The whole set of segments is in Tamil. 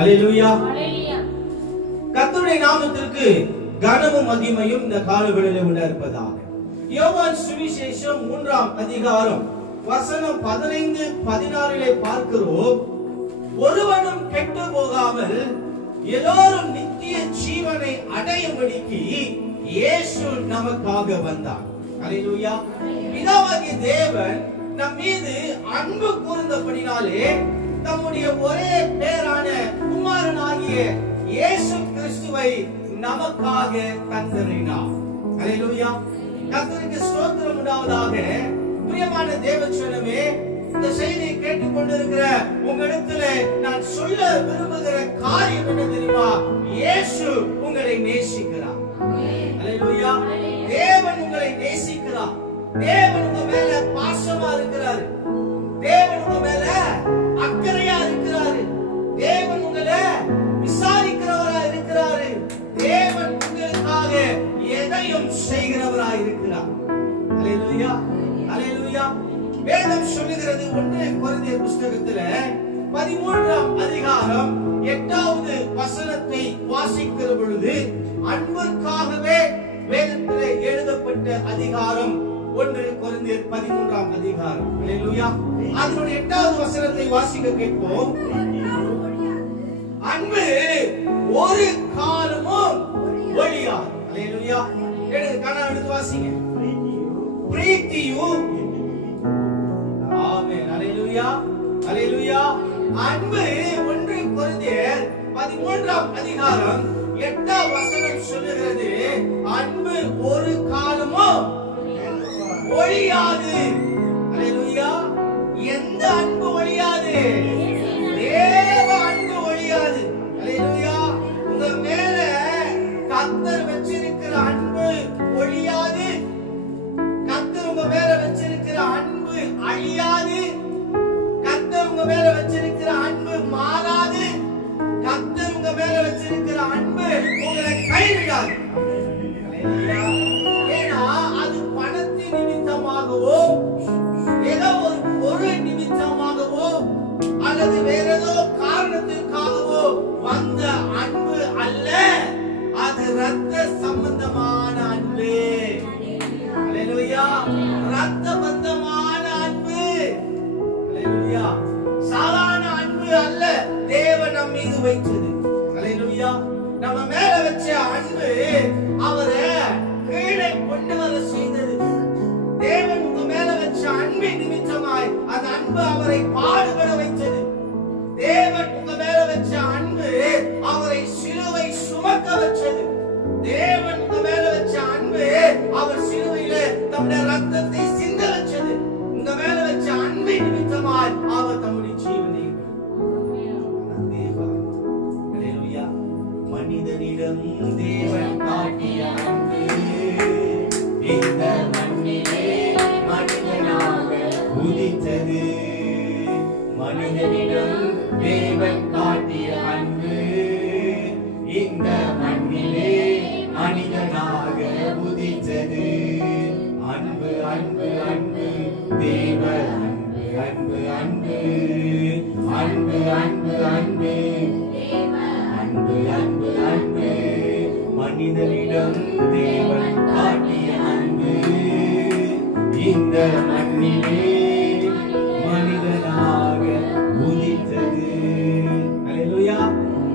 அல்லேலூயா. கர்த்தருடைய நாமத்திற்கு கனமும் மகிமையும் இந்த காலவெளியிலே உண்டாயிருப்பதாக. யோவான் சுவிசேஷம் 3ஆம் அதிகாரம் வசனம் 15-16 பார்க்கிறோம். ஒருவனும் கெட்டு போகாமல் எல்லோரும் நித்திய ஜீவனை அடையும்படிக்கு இயேசு நமக்காக வந்தார். அல்லேலூயா. பிதாவாகிய தேவன் நம் மீது அன்பு கூர்ந்தபடினாலே தம்முடைய ஒரே பேரான குமாரனாகிய இயேசு கிறிஸ்துவை நமக்காக தந்தறினார். அல்லேலூயா. கர்த்தருக்கு ஸ்தோத்திரம் உண்டாவதாக. பிரியமான தேவச்சனமே, இந்த செய்தியை கேட்டுக்கொண்டிருக்கிற உங்களிடத்துல நான் சொல்ல விரும்புகிற காரியம் என்ன தெரியுமா? இயேசு உங்களை நேசிக்கிறார். அல்லேலூயா. தேவன் உங்களை நேசிக்கிறார். தேவன் உங்க மேல பாசமா இருக்கிறாரு. தேவன் உங்க மேல அக்கறையா இருக்கிறாரு. தேவன் உங்களை விசாரிக்கிறவரா இருக்கிறாரு. தேவன் உங்களுக்காக எதையும் செய்கிறவரா இருக்கிறார். அல்லேலூயா. அல்லேலூயா. வேதம் சொல்லுகிறது 1 கொரிந்தியர் புத்தகத்துல 13ஆம் அதிகாரம் 8வது வசனத்தை வாசிக்கிற பொழுது, அன்பிற்காகவே வேதத்திலே எழுதப்பட்ட அதிகாரம் 1 கொரிந்தியர் 13ஆம் அதிகாரம். அல்லேலூயா. அதனுடைய 8வது வசனத்தை வாசிக்க கேட்போம். அன்பு ஒரு காலமும் ஒழியாது. அல்லேலூயா. எடுத்து கண்ணா எடுத்து வாசிங்க. பிரீத்தியு. ஆமென். அல்லேலூயா. அல்லேலூயா. அன்பு 1 கொரிந்தியர் 13ஆம் அதிகாரம் 8வது வசனம் சொல்லுகிறது, அன்பு ஒரு காலமும் ஒழியாது. அல்லேலூயா. எந்த அன்பு ஒழியாது? தேவ அன்பு ஒழியாது. அல்லேலூயா. உங்க மேல கர்த்தர் வச்சிருக்கிற அன்பு ஒழியாது. கர்த்தர் உங்க மேல வச்சிருக்கிற அன்பு அழியாது. கர்த்தர் உங்க மேல வச்சிருக்கிற அன்பு மாறாது. கர்த்தர் உங்க மேல வச்சிருக்கிற அன்பு உங்களை கைவிடாது. ஏன்னா அது பணத்தின் நிமித்தமாகவோ ஏதோ ஒரு பொருள் நிமித்தமாகவோ அல்லது வேற ஏதோ காரணத்திற்காகவோ வந்த அன்பு அல்ல. அது இரத்த சம்பந்தமான அன்பு. அல்லேலூயா. இரத்த பந்தமான அன்பு. அல்லேலூயா. சாதாரண அன்பு அல்ல. தேவன் நம் மீது வைத்தது. அல்லேலூயா. நம்ம மேல வச்ச அன்பு அவரை கீழே கொண்டு வர செய்தது. தேவன் உங்க மேல வச்ச அன்பின் நிமித்தமாய் அந்த அன்பு அவரை பாடுபட வைத்தது. தேவன் உங்க மேல வச்ச அன்பு அவரை சிலுவை சுமக்க வச்சது. தேவன் உங்க மேல வச்ச அன்பு அவர் சிலுவையில தம்முடைய ரத்தத்தை சிந்த வச்சது. உங்க மேல வச்ச அன்பின் நிமித்தமாய் அவர் தம்முடைய ஜீவனை மனிதனிடம் தேவன் காட்டிய அன்பு இந்த மண்ணிலே மனிதனாக உதித்தது. மனிதனிடம் தேவன் காட்டிய அன்பு இந்த மண்ணிலே மனிதனாக உதித்தது. அன்பு அன்பு அன்பு தேவ அன்பு அன்பு அன்பு அன்பு அன்பு அன்பு அன்பு அன்பு அன்பு மனிதனிடம் தேவன் காட்டிய அன்பு இந்த மண்ணிலே மனிதனாக உதித்தது. அல்லேலூயா.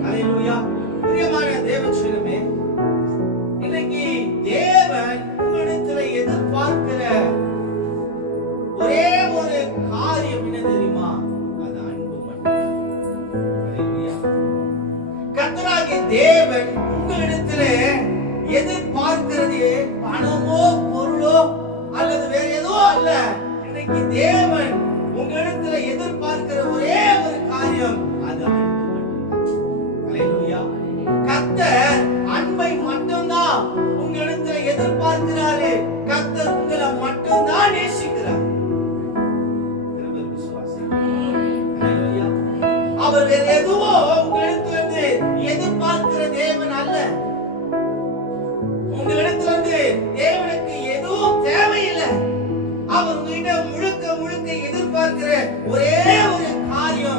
அல்லேலூயா. பிரியமான தேவச்சனமே, இன்னைக்கு தேவன் உங்களிடத்தில் எதிர்பார்க்கிற ஒரே ஒரு காரியம் என்ன தெரியுமா? அது அன்பு மட்டும். அல்லேலூயா. கர்த்தராகிய தேவன் உங்களிடத்தில் எதிர்பார்க்கிறது பணமோ பொருளோ அல்லது வேற ஏதோ அல்ல. இன்னைக்கு தேவன் உங்களிடத்தில் எதிர்பார்க்கிற ஒரே ஒரு காரியம் அது அன்பு மட்டும். அல்லேலூயா. கர்த்தர் அன்பை மட்டும்தான் உங்களிடத்தில் எதிர்பார்க்கிறாரு. கர்த்தர் உங்களை மட்டும்தான் நேசிக்கிறார். அவர் வேற எதுவோ உங்களிடத்திலிருந்து எதிர்பார்க்கிற தேவன் அல்ல. உங்களிடத்திலிருந்து தேவனுக்கு எதுவும் தேவையில்லை. அவர் உங்ககிட்ட முழுக்க முழுக்க எதிர்பார்க்கிற ஒரே ஒரு காரியம்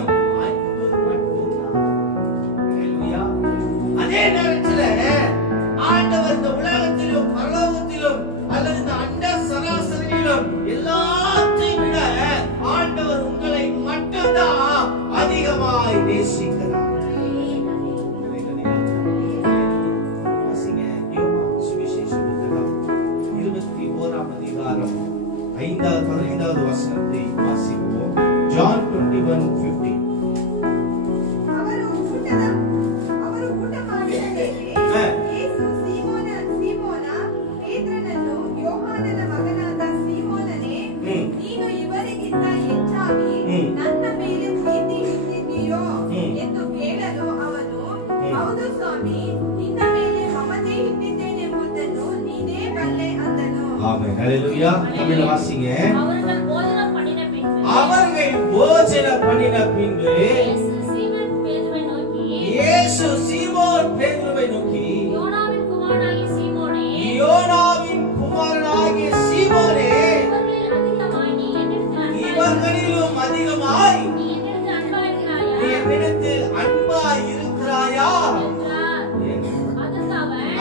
நேசிக்கிறார். சுவிசேஷம் 21ஆம் அதிகாரம் 15வது வசனத்தை வாசிப்போம். ஜான் 21:15. ஆமென். ஹல்லேலூயா. தமிழ்ல வாசிங்க. அவர்கள் போஜனம் பண்ணின பின்பு இயேசு சீமோன் பேதுருவை நோக்கி யோனாவின் குமாரனாகிய சீமோனே, இவர்களிலும் அதிகமாய் நீ என்னிடத்தில் அன்பாய் இருக்கிறாயா?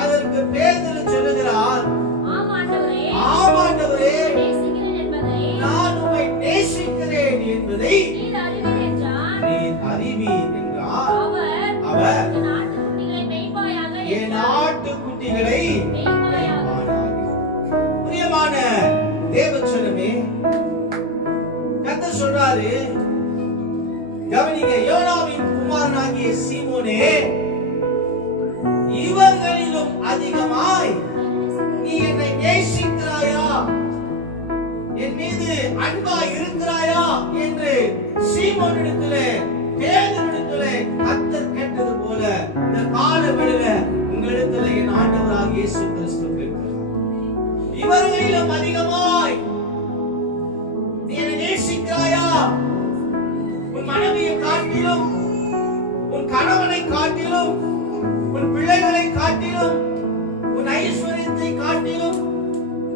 அதற்கு பேதுரு சொல்லுகிறார், ஆம் ஆண்டவரே, நான் உம்மை நேசிக்கிறேன் என்பதை நீர் அறிவீர் என்றார். அவர் என் ஆட்டுக்குட்டிகளை பிரியமான தேவச்சனமே, கர்த்தர் சொல்றாரு, கவனிங்க, யோனாவின் குமாரனாகிய சீமோனே, இவர்களிலும் அதிகமாய் நீ என்னை நேசிக்கிறாயா, என் மீது அன்பாய் இருக்கிறாயா என்று சீமோனிடத்திலே பேதுருவிடத்திலே கர்த்தர் கேட்டது போல இந்த காலவெளியில உங்களிடத்திலே என் ஆண்டவராகிய இயேசு கிறிஸ்து கேட்கிறார். இவர்களிலும் அதிகமாய் நீ என்னை நேசிக்கிறாயா? உன் மனைவியை காட்டிலும், உன் கணவனை காட்டிலும், உன் பிள்ளைகளை காட்டிலும், உன் ஐஸ்வர்யத்தை காட்டிலும்,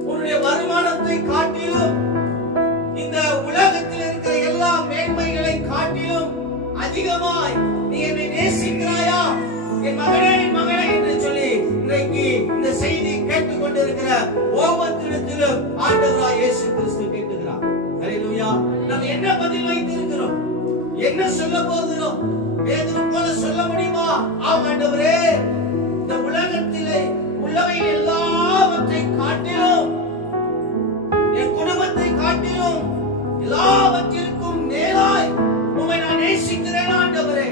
உன்னுடைய வருமானத்தை காட்டிலும், இந்த உலகத்தில் இருக்கிற எல்லா மேன்மைகளை காட்டிலும் அதிகமாய் நீ என்னை நேசிக்கிறாயா? என் மகனே, என் மகனே என்று சொல்லி இன்றைக்கு இந்த செய்தி கேட்டுக் கொண்டிருக்கிற ஒவ்வொருத்திடத்திலும் ஆண்டவராய் இயேசு கிறிஸ்து கேட்டுகிறார். ஹல்லேலூயா. நாம் என்ன பதில் வைத்திருக்கிறோம்? என்ன சொல்ல போகிறோம்? பேதுரு போல சொல்ல முடியுமா? ஆம் ஆண்டவரே, இந்த உலகத்திலே உள்ளவை எல்லாவற்றை காட்டிலும், என் குடும்பத்தை காட்டிலும், எல்லாவற்றிற்கும் மேலாய் உம்மை நான் நேசிக்கிறேன் ஆண்டவரே,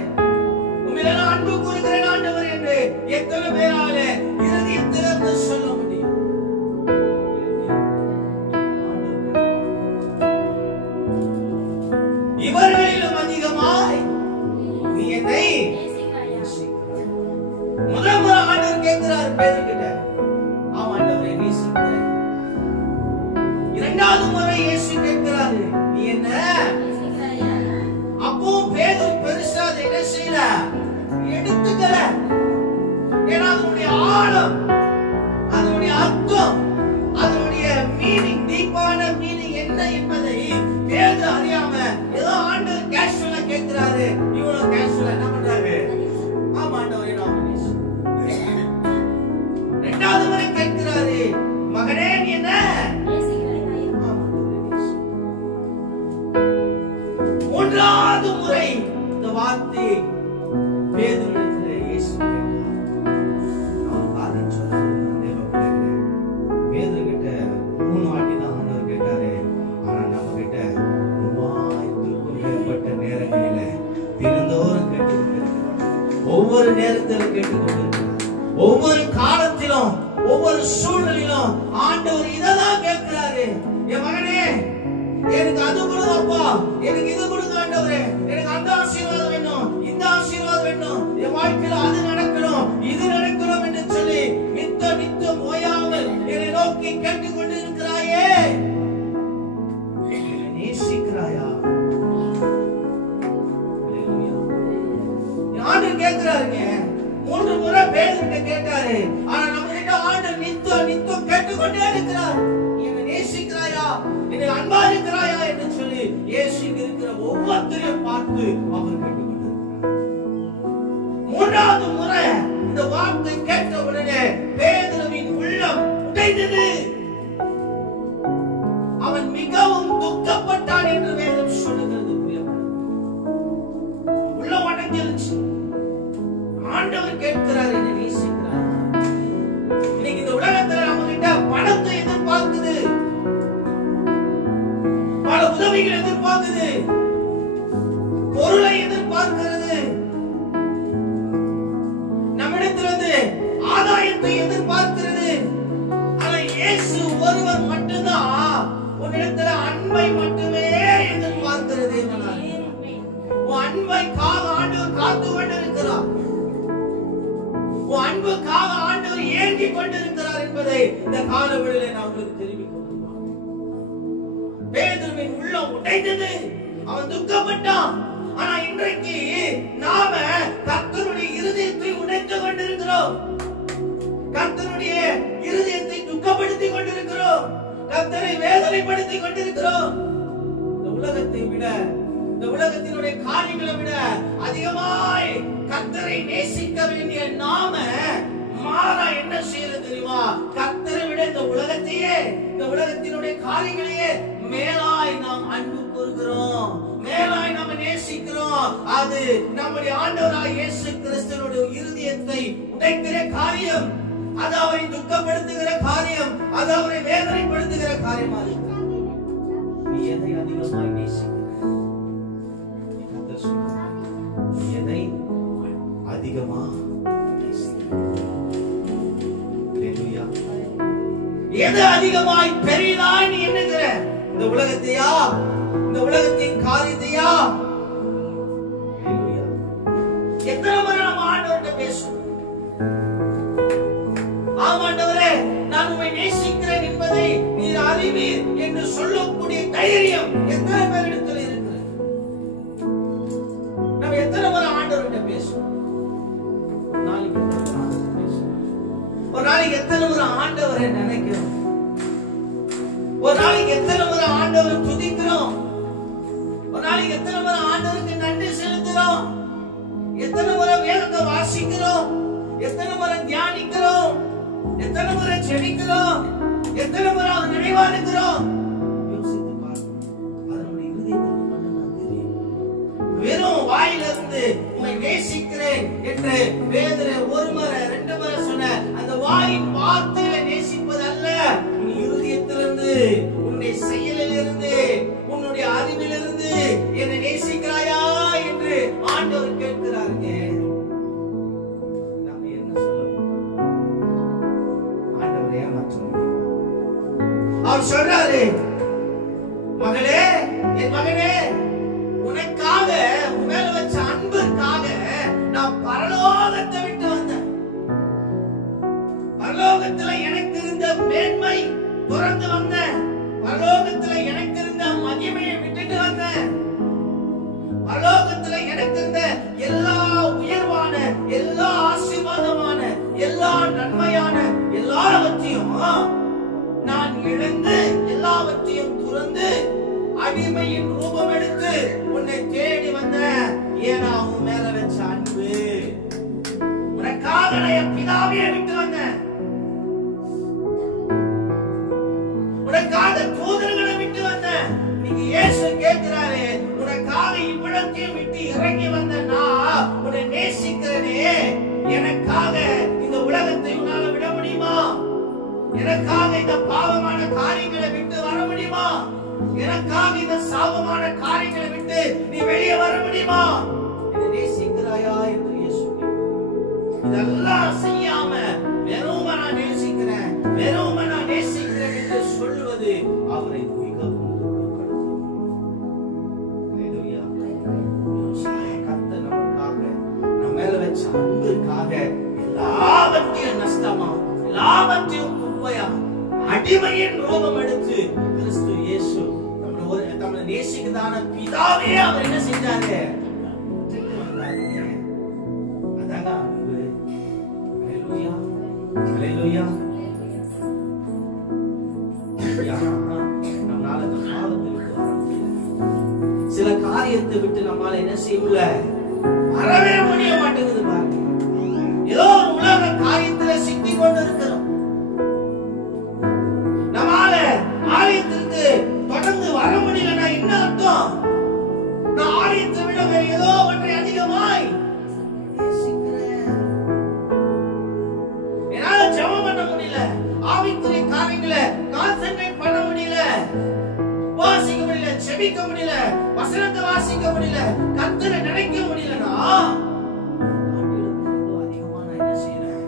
உம்மை நான் அன்பு கூறுகிறேன் ஆண்டவரே என்று எத்தனை பேரால இருதயத்திலிருந்து சொல்ல முடியும்? இவர்களிலும் அதிகமாய் நீ என்னை நேசிக்கிறாய். முதல் முறை ஆண்டவர் கேட்கிறார் பேதுருகிட்ட, ஆம் ஆண்டவரே நேசிக்கிறேன். இரண்டாவது முறை இயேசு கேட்கிறாரு, நீ என்ன நேசிக்கிறாயா? அப்போ பேதுரு பெருசா என்ன செய்யல, எடுத்துக்கல. ஏன்னா அதனுடைய ஆழம், அதனுடைய அர்த்தம், அதனுடைய மீனிங், டீப்பான மீனிங் என்ன என்பதை பேதுரு அறியாம ஏதோ ஆண்டவர் கேஷுவலா கேட்கிறாரு. இவனும் கேஷுவலா என்ன பண்றாரு? ஆமா ஆண்டவரே நான் நேசிக்கிறேன். இரண்டாவது முறை கேட்கிறாரு, மகனே நீ என்ன நேசிக்கிறாயா? மூன்றாவது முறை இந்த வார்த்தை பேதுருவிடத்திலே இயேசு கேட்டார். நான் காரணம் சொல்றேன் தேவ பிள்ளைகளே, பேதுரு கிட்ட 3 வாட்டி தான் ஆண்டவர் கேட்டாரு. ஆனா நம்ம கிட்ட 3000க்கும் மேற்பட்ட நேரங்களில தினந்தோறும் கேட்டுக்கொண்டிருக்கிறார். ஒவ்வொரு நேரத்திலும் கேட்டுக்கொண்டிருக்கிறார். ஒவ்வொரு காலத்திலும், ஒவ்வொரு சூழ்நிலையிலும் ஆண்டவர் இததான் கேட்கிறாரு. என் மகனே, எனக்கு அது கொடுங்கப்பா, எனக்கு இது கொடுங்க ஆண்டவரே, எனக்கு அந்த ஆசீர்வாதம் வேணும், இந்த ஆசீர்வாதம் வேணும், என் வாழ்க்கையில அது நடக்கணும், இது நடக்கணும் என்று சொல்லி நித்தம் ஓயாமல் என்னை நோக்கி கேட்டுக் கொண்டிருக்கிறாயே, என்னை நேசிக்கிறாயா? ஆண்டவர் கேட்கிறாருங்க. 3 முறை பேதுருகிட்ட கேட்டாரு. ஆனா நம்ம கிட்ட ஆண்டவர் நித்தம் கேட்டுக்கொண்டே இருக்கிறார். என்னை நேசிக்கிறாயா, என்னை அன்பா இருக்கிறாயா என்று சொல்லி இயேசு இருக்கிற ஒவ்வொருத்தரையும் பார்த்து அவர் கேட்டுக்கொண்டிருக்கிறார். 3வது முறை இந்த வார்த்தை கேட்ட உடனே பேதுருவின் உள்ளம் உடைந்தது. அவன் மிகவும் துக்கப்பட்டான் என்று வேதம் சொல்லுகிறது. உள்ள உடைஞ்சிருச்சு. என்பதை இந்த காலவெளியிலே நான் உங்களுக்கு தெரிவிக்கிறேன். பேதுருவின் உள்ளம் உடைந்தது, அவன் துக்கப்பட்டான். ஆனா இன்றைக்கு நாம கர்த்தருடைய இருதயத்தை உடைத்துக் கொண்டிருக்கிறோம், கர்த்தருடைய இருதயத்தை துக்கப்படுத்திக் கொண்டிருக்கிறோம், கர்த்தரை வேதனைப்படுத்திக் கொண்டிருக்கிறோம். இந்த உலகத்தை விட, இந்த உலகத்தினுடைய காரியங்களை விட அதிகமாய் கர்த்தரை நேசிக்க வேண்டிய நாம மாறா என்ன செய்யறது தெரியுமா? கர்த்தரை விட இந்த உலகத்தையே, இந்த உலகத்தினுடைய காரியங்களையே மேலாய் நாம் அன்பு கூறுகிறோம், மேலாய் நாம் நேசிக்கிறோம். அது நம்முடைய ஆண்டவராய் இயேசு கிறிஸ்துவினுடைய இருதயத்தை உடைக்கிற காரியம், அது அவரை துக்கப்படுத்துகிற காரியம், அது அவரை வேதனைப்படுத்துகிற காரியமா இருக்கிறது. நீ எதை அதிகமாய் நேசிக்கிறாய்? எதை அதிகமா எது அதிகமாய் பெரியதாய் நீ எண்ணுகிற? இந்த உலகத்தையா, இந்த உலகத்தின் காரியத்தையா? எத்தனை முறை நம்ம ஆண்டவர்கிட்ட பேசுவோம், ஆமாண்டவரே நான் உம்மை நேசிக்கிறேன் என்பதை நீர் அறிவீர் என்று சொல்லக்கூடிய தைரியம் எத்தனை பேரிடத்தில் இருக்கிறது? நம்ம எத்தனை முறை ஆண்டவர்கிட்ட பேசுவோம்? ஒரு நாளைக்கு எத்தனை முறை ஆண்டவரை நினைக்கிறோம்? ஒரு நாளைக்கு எத்தனை முறை ஆண்டவரை துதிக்கிறோம்? ஒரு நாளைக்கு எத்தனை முறை ஆண்டவருக்கு நன்றி செலுத்துறோம்? எத்தனை முறை வேதத்தை வாசிக்கிறோம்? எத்தனை முறை தியானிக்கிறோம்? எத்தனை முறை ஜெபிக்கிறோம்? எத்தனை முறை அவர் நினைவா இருக்கிறோம்? யோசித்து பார்க்கணும். அதனுடைய இருதயத்துக்கு மட்டும்தான் தெரியும். வெறும் வாயிலிருந்து உம்மை நேசிக்கிறேன் என்று வேதனை ஒரு முறை ரெண்டு முறை சொன்ன அந்த வாயின் வார்த்தையில நேசிப்பது அல்ல, உன் இருதயத்திலிருந்து, உன்னுடைய செயலிலிருந்து, உன்னுடைய அறிவிலிருந்து என்னை நேசிக்கிறாயா என்று ஆண்டவர் கேட்கிறாருங்க. நாம என்ன சொல்லணும்? ஆண்டவர் ஏமாற்ற முடியும். அவர் சொல்றாரு, மகளே, என் மகனே, உனக்காக, உன் மேல வச்ச அன்பிற்காக நான் பரலோகத்தை விட்டு வந்தேன். பரலோகத்துல எனக்கு இருந்த மேன்மை துறந்து வந்தேன். பரலோகத்துல எனக்கு இருந்த மகிமையை விட்டுட்டு வந்தேன். பரலோகத்துல எனக்கு இருந்த எல்லா உயர்வான, எல்லா ஆசீர்வாதமான, எல்லா நன்மையான எல்லாவற்றையும் நான் இழந்து, எல்லாவற்றையும் துறந்து அடிமையின் ரூபம் எடுத்து உன்னை தேடி வந்த. ஏன்னா உன் மேல வச்ச அன்பு. உனக்காக நான் என் பிதாவையே விட்டு வந்தேன். உனக்காக தூதர்களை விட்டு வந்தேன். நீங்க இயேசு கேட்கிறாரு, உனக்காக இவ்விடத்தையும் விட்டு இறங்கி வந்த நான் உன்னை நேசிக்கிறேனே, எனக்காக இந்த உலகத்தை உன்னால விட முடியுமா? எனக்காக இந்த பாவமான காரியங்களை விட்டு வர முடியுமா? எனக்காக இந்த சாபமான காரியங்களை விட்டு நீ வெளியே வர முடியுமா? இதை நேசிக்கிறாயா என்று இயேசு இதெல்லாம் செய்யாம வெறும் நான் நேசிக்கிறேன், வெறும் நான் நேசிக்கிறேன் என்று சொல்லுவது அவரை மிகவும் கர்த்தர் நமக்காக, நம்ம மேல வச்ச அன்பிற்காக எல்லாவற்றையும் நஷ்டமா, எல்லாவற்றையும் குப்பையா, அடிமையின் ரூபம் எடுத்து கிறிஸ்து இயேசு நம்மளை நேசிக்கிறதான பிதாவே அவர் என்ன செஞ்சாரு? அதாங்க அன்பு. ஹல்லேலூயா, ஹல்லேலூயா. நம்மளால இந்த பாவத்தை விட்டு வர முடியல. சில காரியத்தை விட்டு நம்மளால என்ன செய்யல, வரவே முடிய மாட்டேங்குது. பாருங்க, ஏதோ ஒரு உலக காரியத்துல சிக்கி கொண்டு இருக்கிறோம். நம்மால ஆலயத்திற்கு தொடர்ந்து வர முடியலன்னா என்ன அர்த்தம்? நான் ஆலயத்தை விட வேற ஏதோ ஒன்றை அதிகமாய் நேசிக்கிறேன். என்னால ஜெபம் பண்ண முடியல, ஆவிக்குரிய காரியங்களை கான்சென்ட்ரேட் பண்ண முடியல, வாசிக்க முடியல, ஜெபிக்க முடியல, வசனத்தை வாசிக்க முடியல, கர்த்தரை நினைக்க முடியலனா அதிகமா நான் என்ன செய்யறேன்?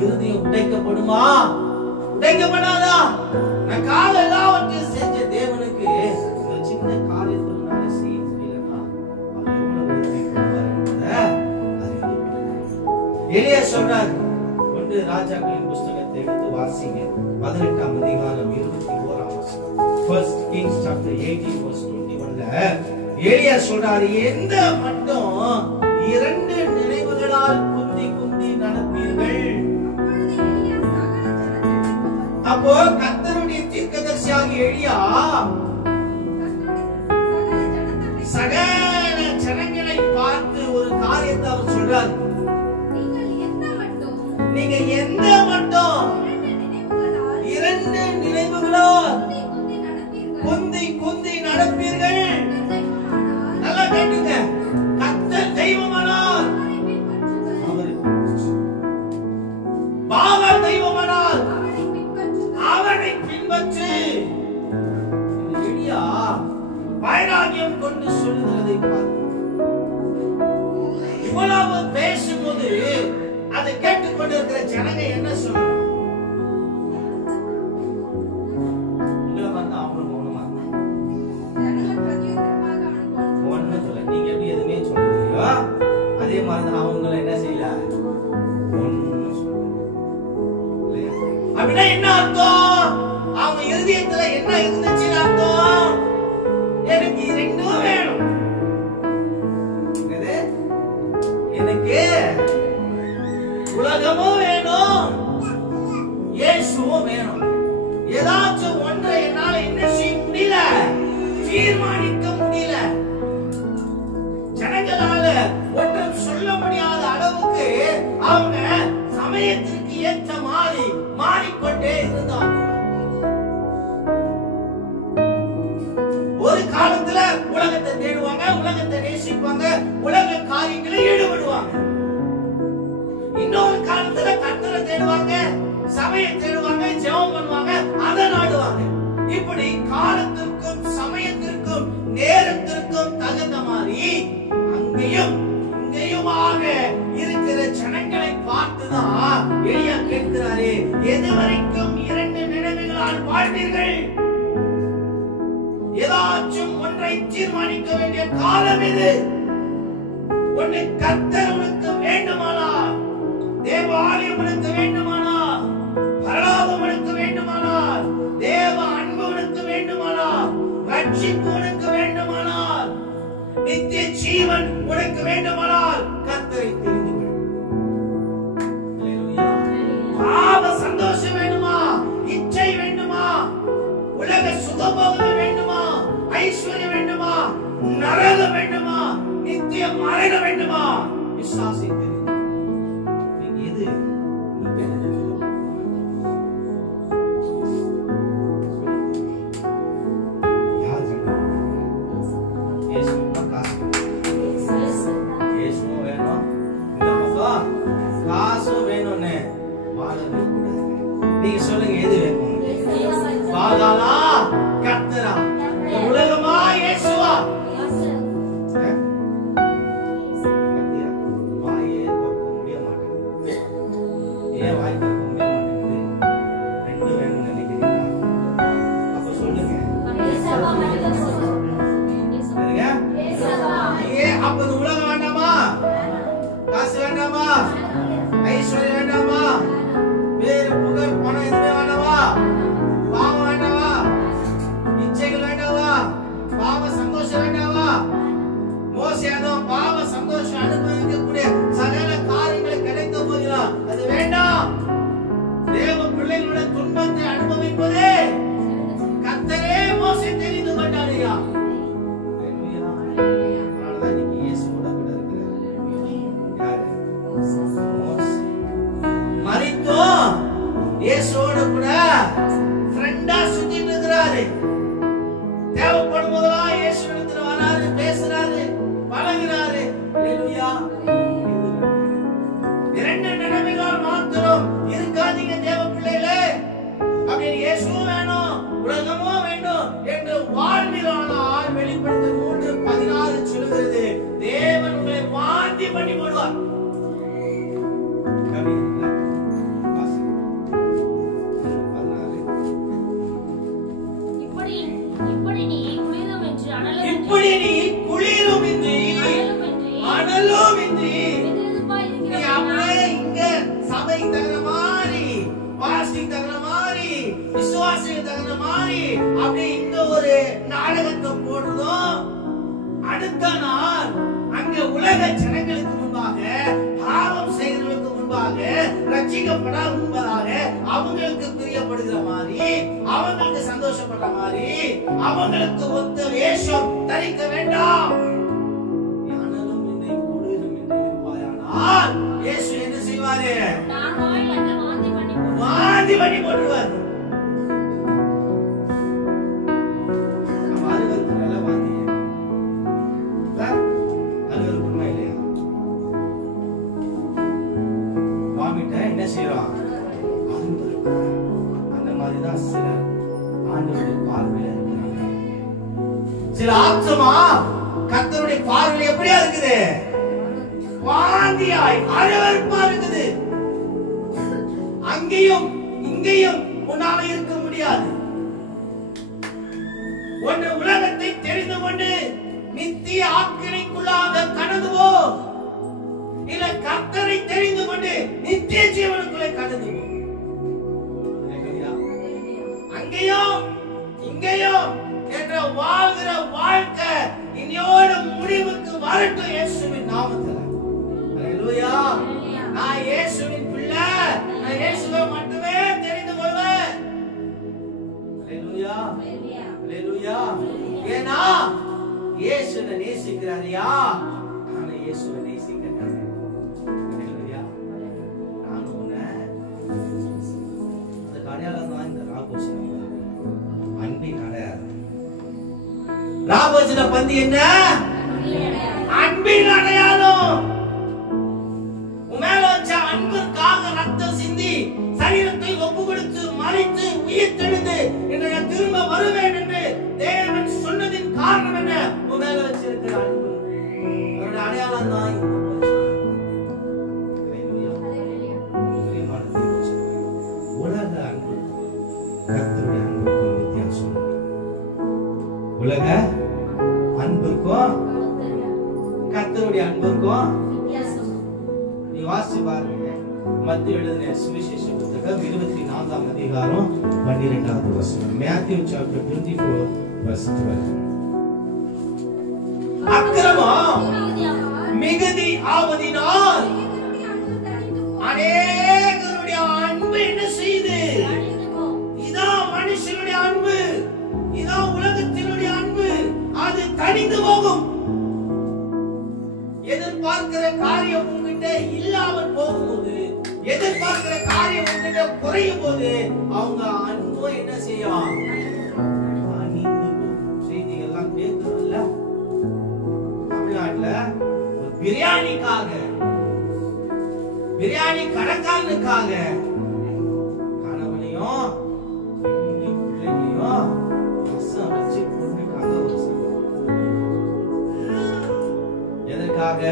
இருதயம் உடைக்கப்படுமா? உடைக்கப்படாதா? நான் கால எல்லாவற்றையும் செஞ்ச தேவனுக்கு இந்த சின்ன காரியத்தினால செய்ய முடியலன்னா ராஜாக்களின் புஸ்தகத்தை எடுத்து வாசிங்க. 18ஆம் அதிகாரம் 21ஆம் வசனம். 1 Kings chapter 18 verse 21ல எலியா சொல்றாரு, எந்த மட்டும் 2 நினைவுகளால் குந்தி குந்தி நடப்பீர்கள். அப்போ கர்த்தருடைய தீர்க்கதரிசியாகிய எலியா சகல ஜனங்களை பார்த்து ஒரு காரியத்தை அவர் சொல்றார். நீங்க எந்த மட்டும் 2 நினைவுகளால் குந்தி குந்தி நடப்பீர்கள். நல்லா கேட்டுங்க. கர்த்தர் தெய்வமானால் அவர், பாகால் தெய்வமானால் அவனை பின்பற்று. எலியா வைராகியம் கொண்டு சொல்லுகிறதை பார்த்து இவ்வளவு பேசும்போது அதை கேட்டுக்கொண்டிருக்கிற ஜனங்க என்ன சொல்லணும்? உங்களை வந்து அவங்களும் மௌனமா ஒண்ணு சொல்ல. நீங்க எப்படி எதுவுமே சொல்றீங்களோ அதே மாதிரிதான் அவங்கள என்ன செய்யல, ஒண்ணு சொல்ல. அப்படின்னா என்ன அர்த்தம்? அவங்க இருதயத்துல என்ன இருந்துச்சுன்னு அர்த்தம்? எனக்கு 2 வேணும். எனக்கு உலகமும் வேணும், இயேசுவும் வேணும். ஏதாச்சும் ஒன்றை என்னால என்ன செய்ய முடியல, தீர்மானிக்க முடியல. ஜனங்களால ஒன்றும் சொல்ல முடியாத அளவுக்கு அவங்க சமயத்திற்கு ஏற்ற மாதிரி மாறிக்கொண்டே இருந்தாங்க. ஒரு காலத்துல உலகத்தை தேடுவாங்க, உலகத்தை நேசிப்பாங்க, உலக காரியங்களை ஈடுபடுவாங்க. இன்னொரு காலத்துல கர்த்தரை தேடுவாங்க, சபையை தேடுவாங்க, ஜெபம் பண்ணுவாங்க, அதை நாடுவாங்க. இப்படி காலத்திற்கும் சமயத்திற்கும் நேரத்திற்கும் தகுந்த மாதிரி அங்கேயும் இங்கேயுமாக இருக்கிற ஜனங்களை பார்த்துதான் எலியா கேட்கிறாரே, எதுவரைக்கும் 2 நினைவுகளால் வாழ்வீர்கள்? ஏதாச்சும் ஒன்றை தீர்மானிக்க வேண்டிய காலம் இது. ஒன்று கர்த்தர் உனக்கு வேண்டுமானால், தேவ ஆலயம் உனக்கு வேண்டுமானால், பரலோகம் உனக்கு வேண்டுமானால், தேவ அன்பு உனக்கு வேண்டுமானால், ரட்சிப்பு உனக்கு வேண்டுமானால், நித்திய ஜீவன் உனக்கு வேண்டுமானால் கர்த்தரை தெரிந்து கொள். பாவ சந்தோஷம் வேண்டுமா, இச்சை வேண்டுமா, உலக சுகபோகம் வேண்டுமா, ஐஸ்வர்யம் வேண்டுமா, நரகம் வேண்டுமா, நித்திய மரணம் வேண்டுமா, விசுவாசி தெரிந்து எது காசு வேணும்னு வாழவே கூடாது. நீங்க சொல்லுங்க, எது வேணும்? பாகாலா, கர்த்தரா, உலகமா, இயேசுவா? வாயே திறக்க முடிய மாட்டேங்குது. ஏன் வாய் திறக்க முடிய மாட்டேங்குது? 2 வேணும்னு நினைக்கிறீங்களா? அப்ப சொல்லுங்க, ஏன் அப்ப இந்த உலகம் வேண்டாமா? காசு வேண்டாமா? ஐஸ்வர்யம் வேண்டாமா? வேறு புகழ் பணம் எதுவுமே வேண்டாமா? பாவம் வேண்டாமா? இச்சைகள் வேண்டாமா? பாவ சந்தோஷம் வேண்டாமா? மோசம் பாவ சந்தோஷம் அனுபவிக்கக்கூடிய சகல காரியங்களை கிடைத்த போதிலும் அது வேண்டாம். தேவ பிள்ளைகளோட துன்பத்தை அனுபவிப்பதே கர்த்தரே மோசே தெரிந்து கொண்டாரையா. அதனாலதான் இன்னைக்கு இயேசு கூட இருக்கிறார். யாரு? மரித்தோம், இயேசுவோட நாடகத்தை போடுறதும் அடுத்த நாள் அங்க உலக ஜனங்களுக்கு முன்பாக, பாவம் செய்வதற்கு முன்பாக, ரட்சிக்கப்படாத முன்பதாக அவங்களுக்கு பிரியப்படுகிற மாதிரி, அவங்களுக்கு சந்தோஷப்படுற மாதிரி, அவங்களுக்கு ஒத்த வேஷம் தரிக்க வேண்டாம். ஞானமும் என்னை கூடுதலும் என்னை இருப்பாயானால் இயேசு என்ன செய்வாரு? வாந்தி பண்ணி போட்டுருவாரு. சில ஆத்மா கர்த்தருடைய பார்வையில் எப்படியா இருக்குது? வாந்தியாய் அருவருப்பா இருக்குது. அங்கேயும் இங்கேயும் உன்னால இருக்க முடியாது. ஒன்று உலகத்தை தெரிந்து கொண்டு நித்திய ஆக்கினைக்குள்ளாக கடந்து போ, இல்ல கர்த்தரை தெரிந்து கொண்டு நித்திய ஜீவனுக்குள்ளே கடந்து போ. அங்கேயும் இங்கேயும் என்ற வாழ்கிற வாழ்க்கை இனியோட முடிவுக்கு வரட்டும் இயேசுவின் நாமத்தில். அல்லேலூயா. நான் இயேசுவின் பிள்ளை, நான் இயேசுவை மட்டுமே தெரிந்து கொள்வேன். அல்லேலூயா, அல்லேலூயா. ஏன்னா இயேசுவை நேசிக்கிறாரியா, நான் இயேசுவை நேசிக்கிறேன். அல்லேலூயா. நான் உன்னை அந்த அடையாளம் தான் இந்த ராபோஜன அன்பின் அடையாளம். ராபோஜன பந்தி என்ன? அன்பின் அடையாளம். உமேல வச்ச அன்பிற்காக ரத்தம் சிந்தி சரீரத்தை ஒப்பு கொடுத்து மரித்து உயிர் தெழுந்து இன்றைய திரும்ப வருவேன் என்று தேவன் சொன்னதின் காரணம் என்ன? உமேல வச்சிருக்கிற அன்பு. அவருடைய அடையாளம் தான் இந்த உலக அன்பு கர்த்தருடைய அன்புக்கும் வித்தியாசம். உலக அன்புக்கும் கர்த்தருடைய அன்புக்கும் வித்தியாசம். நீ வாசி பாருங்க. மத்திய எழுதின சுவிசேஷ புத்தகம் 24ஆம் அதிகாரம் 12வது வசனம். Matthew chapter 24 verse 12. அக்கிரமம் மிகுதி ஆவதினால் அநேகருடைய அன்பு என்ன செய்து? இதான் மனுஷனுடைய அன்பு, இதான் உலகத்தினுடைய அன்பு. அது தனிந்து போகும். எதிர்பார்க்கிற காரியம் உங்ககிட்ட இல்லாமல் போகும்போது, எதிர்பார்க்கிற காரியம் உங்ககிட்ட குறையும் போது அவங்க அன்பு என்ன செய்யும்? செய்திகள்லாம் கேட்கணும்ல. தமிழ்நாட்டுல பிரியாணிக்காக, பிரியாணி கடைக்காரனுக்காக கணவனையும் பிள்ளைகளையும் ரசம் வச்சு கொண்டுட்டாங்க. எதற்காக?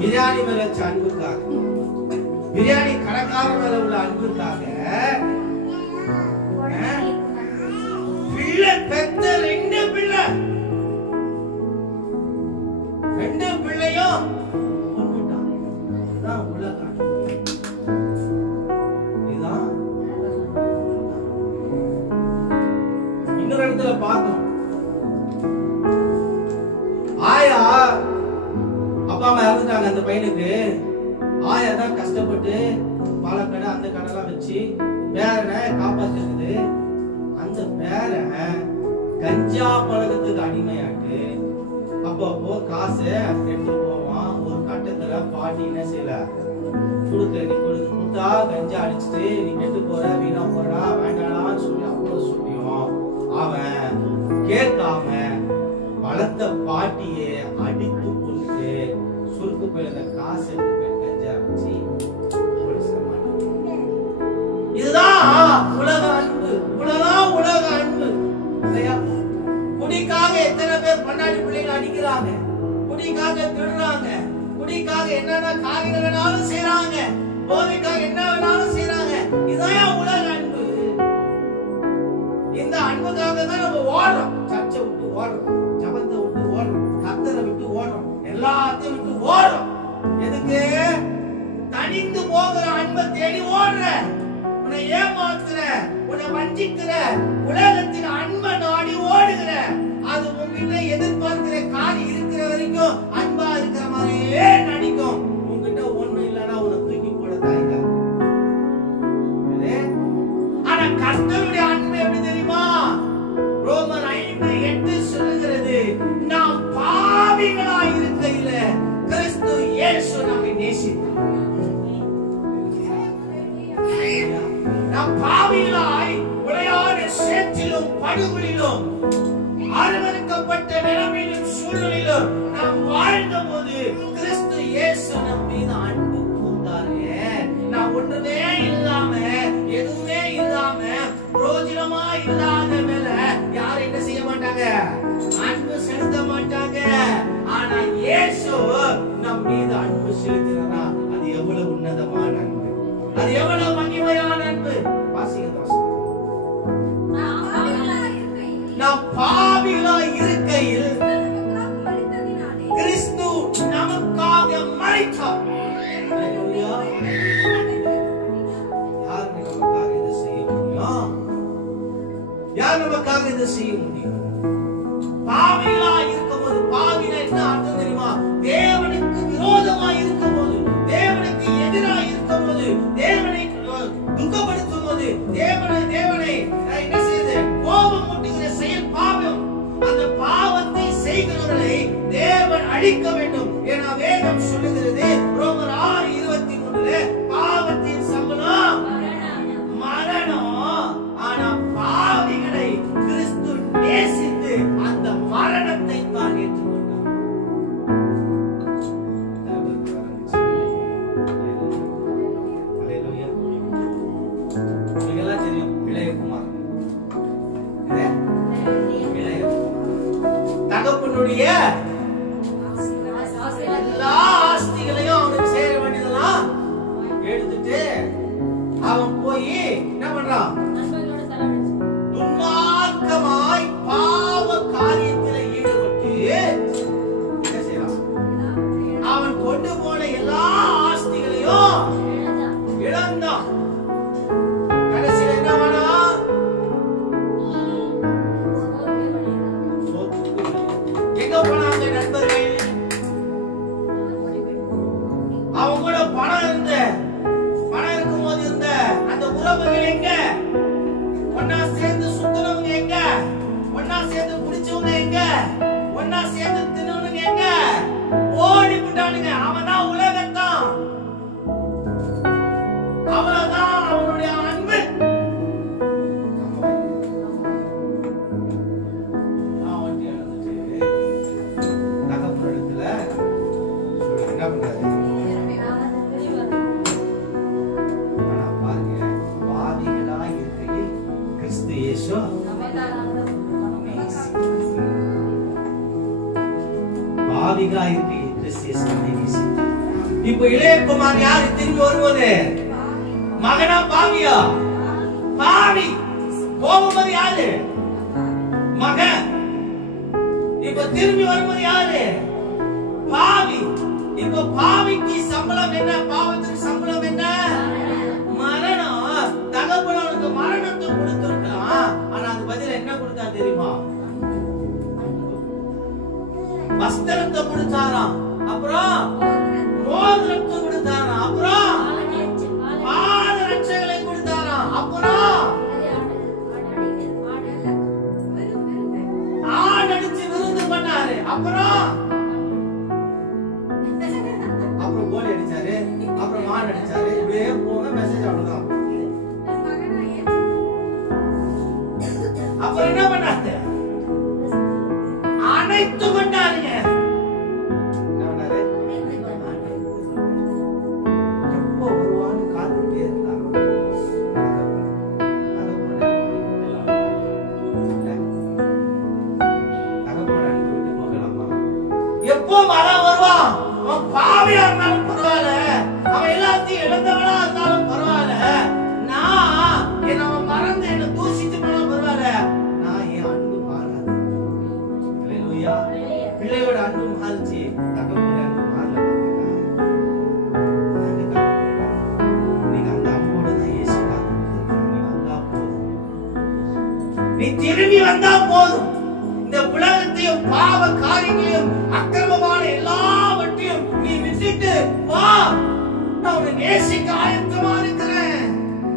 பிரியாணி மேல வச்ச அன்புக்காக, பிரியாணி கடைக்காரன் மேல உள்ள அன்புக்காக. பிள்ளை பெத்த ரெண்டு பிள்ளை, ரெண்டு பிள்ளையும் கொண்டுட்டாங்க. இதுதான் உலக அன்பு. இதுதான் இன்னொரு இடத்துல பார்த்தோம். ஆயா அப்பா அம்மா இறந்துட்டாங்க அந்த பையனுக்கு. ஆயா தான் கஷ்டப்பட்டு பல கடை அந்த கடைலாம் வச்சு பேரனை காப்பாத்திருக்குது. அந்த பேரனை கஞ்சா பழக்கத்துக்கு அடிமையாட்டு அப்பப்போ காசு எடுத்து போவான். ஒரு கட்டத்துல பாட்டி என்ன செய்யல, கொடுக்க நீ கொடுத்தா கஞ்சா அடிச்சுட்டு நீ கெட்டு போற, வீணா போறா, வேண்டாடான்னு சொல்லி அவ்வளவு சொல்லியும் அவன் கேட்காம வளர்த்த பாட்டியை அடித்து கொண்டு சுருக்கு போயிருந்த காசு எடுத்து போய் கஞ்சா அடிச்சு. இதுதான் உலக அன்பு. உலகம் உலக அன்பு இல்லையா? குடிக்காக எத்தனை பேர் பொண்டாட்டி பிள்ளைங்க அடிக்கிறாங்க, குடிக்காக திருடுறாங்க, குடிக்காக என்னென்ன காரியங்கள் வேணாலும் செய்யறாங்க, போதைக்காக என்ன வேணாலும் செய்யறாங்க. இதுதான் உலக அன்பு. இந்த அன்புக்காக தான் நம்ம ஓடுறோம். சர்ச்சை விட்டு ஓடுறோம், ஜபத்தை விட்டு ஓடுறோம், கர்த்தரை விட்டு ஓடுறோம், எல்லாத்தையும் விட்டு ஓடுறோம். எதுக்கு? தனிந்து போகிற அன்பை தேடி ஓடுற, உன்னை ஏமாத்துற, உன்னை வஞ்சிக்கிற உலகத்தின் அன்பை நாடி ஓடுகிற வேதனையிலும் படுகொலிலும் அருவருக்கப்பட்ட நிலைமையிலும் சூழ்நிலையிலும் நாம் வாழ்ந்த போது கிறிஸ்து இயேசு நம் மீது அன்பு கூர்ந்தாரு. நான் ஒன்றுமே இல்லாம எதுவுமே இல்லாம பிரயோஜனமா இல்லாத மேல யாரும் என்ன செய்ய மாட்டாங்க, அன்பு செலுத்த மாட்டாங்க. ஆனா இயேசு நம் மீது அன்பு செலுத்தினா அது எவ்வளவு உன்னதமான அன்பு, அது எவ்வளவு மகிமையான அன்பு. நாம் பாவிகளாய் இருக்கையில் கிறிஸ்து நமக்காக மரித்தார். யார் நமக்காக இதை செய்ய முடியும்? பாவிகளாய் இருக்கும்போது, பாவினா என்ன அர்த்தம் தெரியுமா? தேவனுக்கு விரோதமாய் இருக்கும்போது, தேவனுக்கு எதிராய் இருக்கும்போது, தேவனை துக்கப்படுத்தும் போது, தேவனை என்ன செய்யுது? கோபம் மூட்டுகிற செயல் பாவம். அந்த பாவத்தை செய்கிறவர்களை தேவன் அழிக்க வேண்டும். ஏன்னா வேதம் சொல்லுகிறது ரோமர் 6:23 பாவத்தின் சம்பளம் மரணம். ஆனா பாவிகளை கிறிஸ்து நேசித்து அந்த மரணத்தை தான் ஏற்றுக்கொண்டார். எல்லாம் தெரியும். இளையகுமார் தகப்பனுடைய எல்லா ஆஸ்திகளையும் அவனுக்கு சேர வேண்டியதெல்லாம் எடுத்துட்டு அவன் போய் என்ன பண்றான்? துன்மார்க்கமாய் பாவ காரியத்தில் ஈடுபட்டு என்ன செய்யறான்? அவன் கொண்டு போன எல்லா ஆஸ்திகளையும் இழந்தான். கடைசியில் என்ன பண்ணா? எங்க போனாங்க நண்பர்கள்? அவங்க கூட பணம் இருக்கும்போது இருந்த அந்த உறவுகள் எங்க? ஒன்னா சேர்ந்து சுத்தினவங்க எங்க? ஒன்னா சேர்ந்து குடிச்சவங்க எங்க? ஒன்னா சேர்ந்து தின்னவங்க எங்க? ஓடி போட்டானுங்க. அவன் தான் உலகத்தான். அவ்வளவுதான் அவனுடைய அன்பு. என்ன பண்றாரு? பாவிகளாய் இருக்கையில் கிறிஸ்து இயேசு பாவிகளாய் இருக்கையில் கிறிஸ்து இயேசு நேசித்தார். இப்போ இளையகுமார் யாரு திரும்பி வருவது? மகனா பாவியா? பாவி. போகும்போது யாரு? மகன். இப்ப திரும்பி வரும்போது யாரு? பாவி. இப்ப பாவிக்கு சம்பளம் என்ன? பாவத்துக்கு சம்பளம் என்ன? மரணம். தகப்பன் அவனுக்கு மரணத்தை கொடுத்துட்டான். ஆனா அது பதில் என்ன கொடுத்தா தெரியுமா? வஸ்திரத்தை கொடுத்தாராம். அப்புறம் மோதிரத்தை கொடுத்தாராம். அப்புறம் பாதரட்சைகளை கொடுத்தாராம். அப்புறம் ஆடடிச்சு விருந்து பண்ணாரு. அப்புறம் கோலி அடிச்சாரு. அப்புறம் மான் அடிச்சாரு. இப்படியே போங்க. மெசேஜ் அவ்வளவுதான். அப்புறம் என்ன பண்ணாரு? அனைத்து கொண்டாருங்க. என்ன பண்ணாரு? எப்போ வருவான்னு காத்துட்டே இருந்தாங்க. எப்போ மகன் வருவான்? பாவியா இருந்தாலும் பரவாயில்ல, அவன் எல்லாத்தையும் இழந்தவனா இருந்தாலும் பரவாயில்ல, நான் என்ன மறந்து என்ன தூசித்து போனா பரவாயில்ல, நான் என் அன்பு மாறாது. அல்லேலூயா. பிள்ளையோட அன்பு மாறுச்சு, தகப்பனுடைய அன்பு மாறல. நீங்க அந்த அன்போட தான் இயேசு நீ திரும்பி வந்தா போதும். இந்த உலகத்தையும் பாவ காரியங்களையும் அக்கிரமமான எல்லாவற்றையும் நீ விட்டுட்டு வா. நான் உன்னை நேசிக்க ஆயத்தமா இருக்கிறேன்.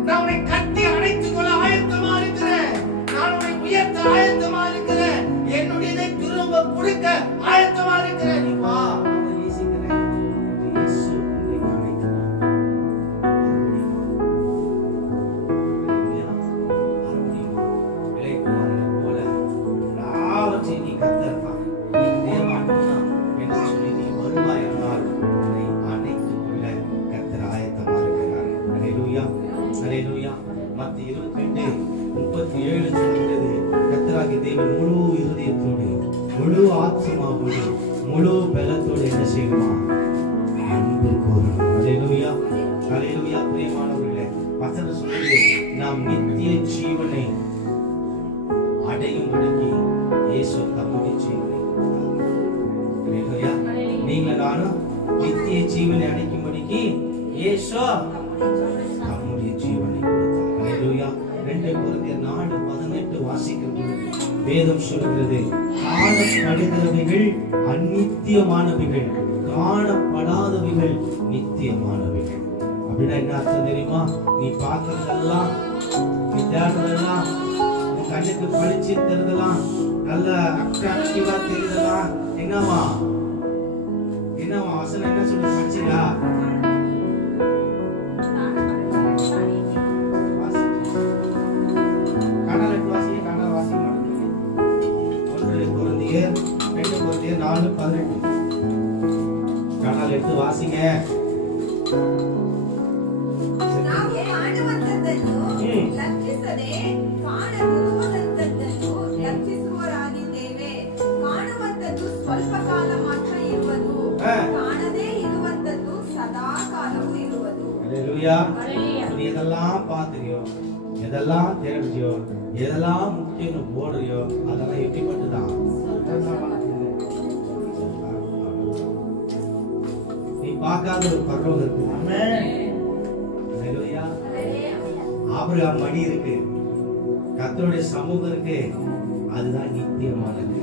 நான் உன்னை கட்டி அணைத்துக் கொள்ள ஆயத்தமா இருக்கிறேன். நான் உன்னை உயர்த்த ஆயத்தமா இருக்கிறேன். என்னுடையதை திரும்ப கொடுக்க ஆயத்தமா இருக்கிறேன். நீ வா, உன்னை நேசிக்கிறேன். இயேசு உன்னை அழைக்கிறார். இளையகுமாரன் தேவன் முழு இருதயத்தோடு, முழு ஆத்மாவோடு, முழு பலத்தோடு என்ன செய்யுமா? அன்பு கூறணும். அல்லேலூயா, அல்லேலூயா. பிரியமானவர்களே, வசனம் சொல்லுது, நாம் நித்திய ஜீவனை அடையும்படிக்கு இயேசு தம்முடைய ஜீவனை கொடுத்தார். அல்லேலூயா. நீங்க நானும் நித்திய ஜீவனை அடைக்கும்படிக்கு இயேசு தம்முடைய ஜீவனை கொடுத்தார். அல்லேலூயா. 2 கொரிந்தியர் 4:18 வாசிக்கிறது வேதம் சொல்கிறது, காணப்படுகிறவைகள் அநித்தியமானவைகள், காணப்படாதவைகள் நித்தியமானவைகள். அப்படின்னா என்ன அர்த்தம் தெரியுமா? நீ பார்க்கறதெல்லாம், நீ தேடுறதெல்லாம், உன் கண்ணுக்கு பளிச்சு தெரிதெல்லாம், நல்ல அட்ராக்டிவா தெரியுதெல்லாம் என்னவா? என்னவா? வசனம் என்ன சொல்லி படிச்சீங்களா? கணால் எடுத்து வாசிங்க. நீ எதெல்லாம் பாத்துறியோ, எதெல்லாம் தேடுறியோ, எதெல்லாம் முக்கியம் போடுறியோ, அதெல்லாம் எப்படிப்பட்டுதான்? பார்க்காத ஒரு பரலோகம் இருக்கு. அல்லேலூயா. ஆபிரகாம் மடி இருக்கு, கர்த்தருடைய சமூகம் இருக்கு, அதுதான் நித்தியமானது.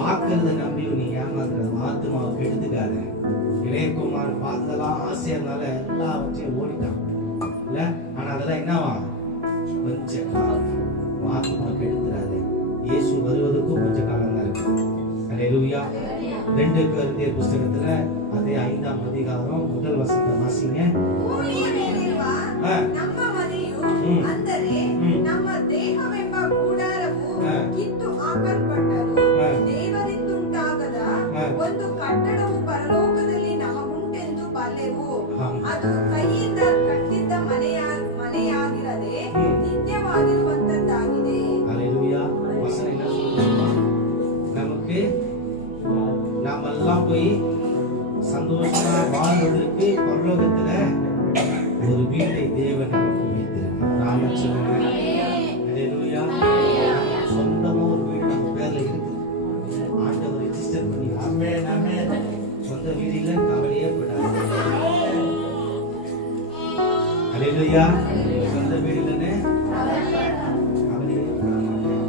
பார்க்கறத நம்பி நீ ஏமாத்துறது, ஆத்மாவை கெடுத்துக்காத. இளையகுமார் பார்த்ததெல்லாம் ஆசையனால எல்லாவற்றையும் ஓடிட்டான் இல்ல. ஆனா அதெல்லாம் என்னவா? கொஞ்ச காலம். ஆத்மாவை கெடுத்துறாது. இயேசு வருவதற்கும் கொஞ்ச காலம் தான் இருக்கு. அல்லேலூயா. 2 கொரிந்தியர் புத்தகத்துல அதே 5ஆம் அதிகாரம் 1 வசனத்தை வாசிங்க. ನಮ್ಮ ದೇಹವೆಂಬ ಕೂಡಾರವು ಕಿತ್ತು ಹಾಕಲ್ಪಟ್ಟರು, ದೇವರಿಂದುಂಟಾಗದ ಒಂದು ಕಟ್ಟಡವು ಪರಲೋಕದಲ್ಲಿ ನಮಗುಂಟೆಂದು ಬಲ್ಲೆವು. ಅದು ಕೈಯಿಂದ ಕಟ್ಟಿದ್ದ ಮನೆಯಾಗಿರದೆ ನಿತ್ಯವಾಗಿರುವಂತದ್ದಾಗಿದೆ. அல்லேலூயா. வசனம் என்ன சொல்லுமா? நமக்கு நாமெல்லாம் போய் சந்தோஷமா வாழ்வதற்கு பரலோகத்துல ஒரு வீட்டை தேவன் நமக்கு வைத்திருக்கிறார். அல்லேலூயா. சொந்தமா ஒரு வீடு நம்ம பேர்ல இருக்கு. ஆண்டவர் ரெஜிஸ்டர் பண்ணி. ஆமென், ஆமென். சொந்த வீடு இல்ல, கவலையே படாதீங்க. அல்லேலூயா. சொந்த வீடு இல்லனே கவலையே பட மாட்டேன்.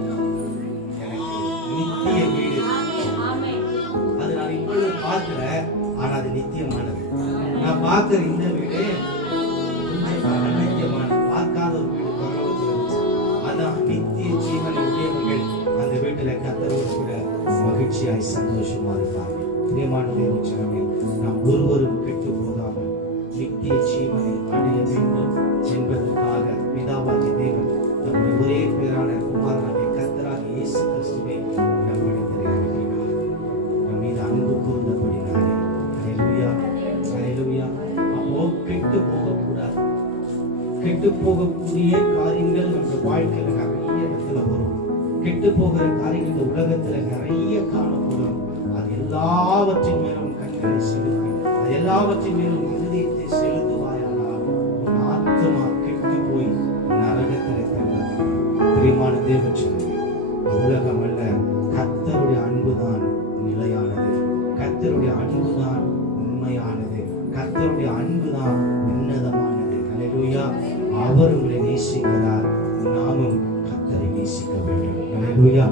எனக்கு நித்திய வீடு. அது நான் இப்பொழுது பார்க்கிறேன், ஆனா அது நித்தியமானது. நான் பார்க்கிற இந்த வீடு நித்தியமானது. பார்க்காத ஒரு வீடு பரலோகத்தில் இருந்துச்சு. அதான் நித்திய ஜீவனை உடையவர்கள் அந்த வீட்டுல கர்த்தரோடு கூட மகிழ்ச்சியாய் சந்தோஷமா இருப்பாங்க. பிரியமான தேவச்சனமே, நாம் ஒருவரும் கெட்டு போகாமல் நித்திய ஜீவனை அடைய வேண்டும் என்பதற்காக பிதாவாகிய தேவன் நம்முடைய ஒரே பேரான குமாரனாகிய கர்த்தராகிய இயேசு கிறிஸ்துவை நம்மிடத்தில் அனுப்பினார். நம் மீது அன்பு கூர்ந்தபடினாலே. அல்லேலூயா, அல்லேலூயா. அப்போ கெட்டு போகக்கூடாது. கெட்டு போகக்கூடிய காரியங்கள் நம்ம வாழ்க்கையில நிறைய இடத்துல வரும். கெட்டு போகிற காரியங்கள் இந்த உலகத்துல நிறைய காணப்படும். அது எல்லாவற்றின் மேலும் கண்களை செலுத்தி, அது எல்லாவற்றின் மேலும் இருதயத்தை செலுத்துவாயானால் உன் ஆத்மா கெட்டு போய் நரகத்திலே தள்ளப்படும். பிரியமான தேவச்சனமே, உலகம் அல்ல, கர்த்தருடைய அன்புதான் நிலையானது. கர்த்தருடைய அன்புதான் உண்மையானது. கர்த்தருடைய அன்புதான் உன்னதமானது. அல்லேலூயா. அவர் உங்களை நேசிக்கிறார், நாமும் கர்த்தரை நேசிக்க வேண்டும். அல்லேலூயா.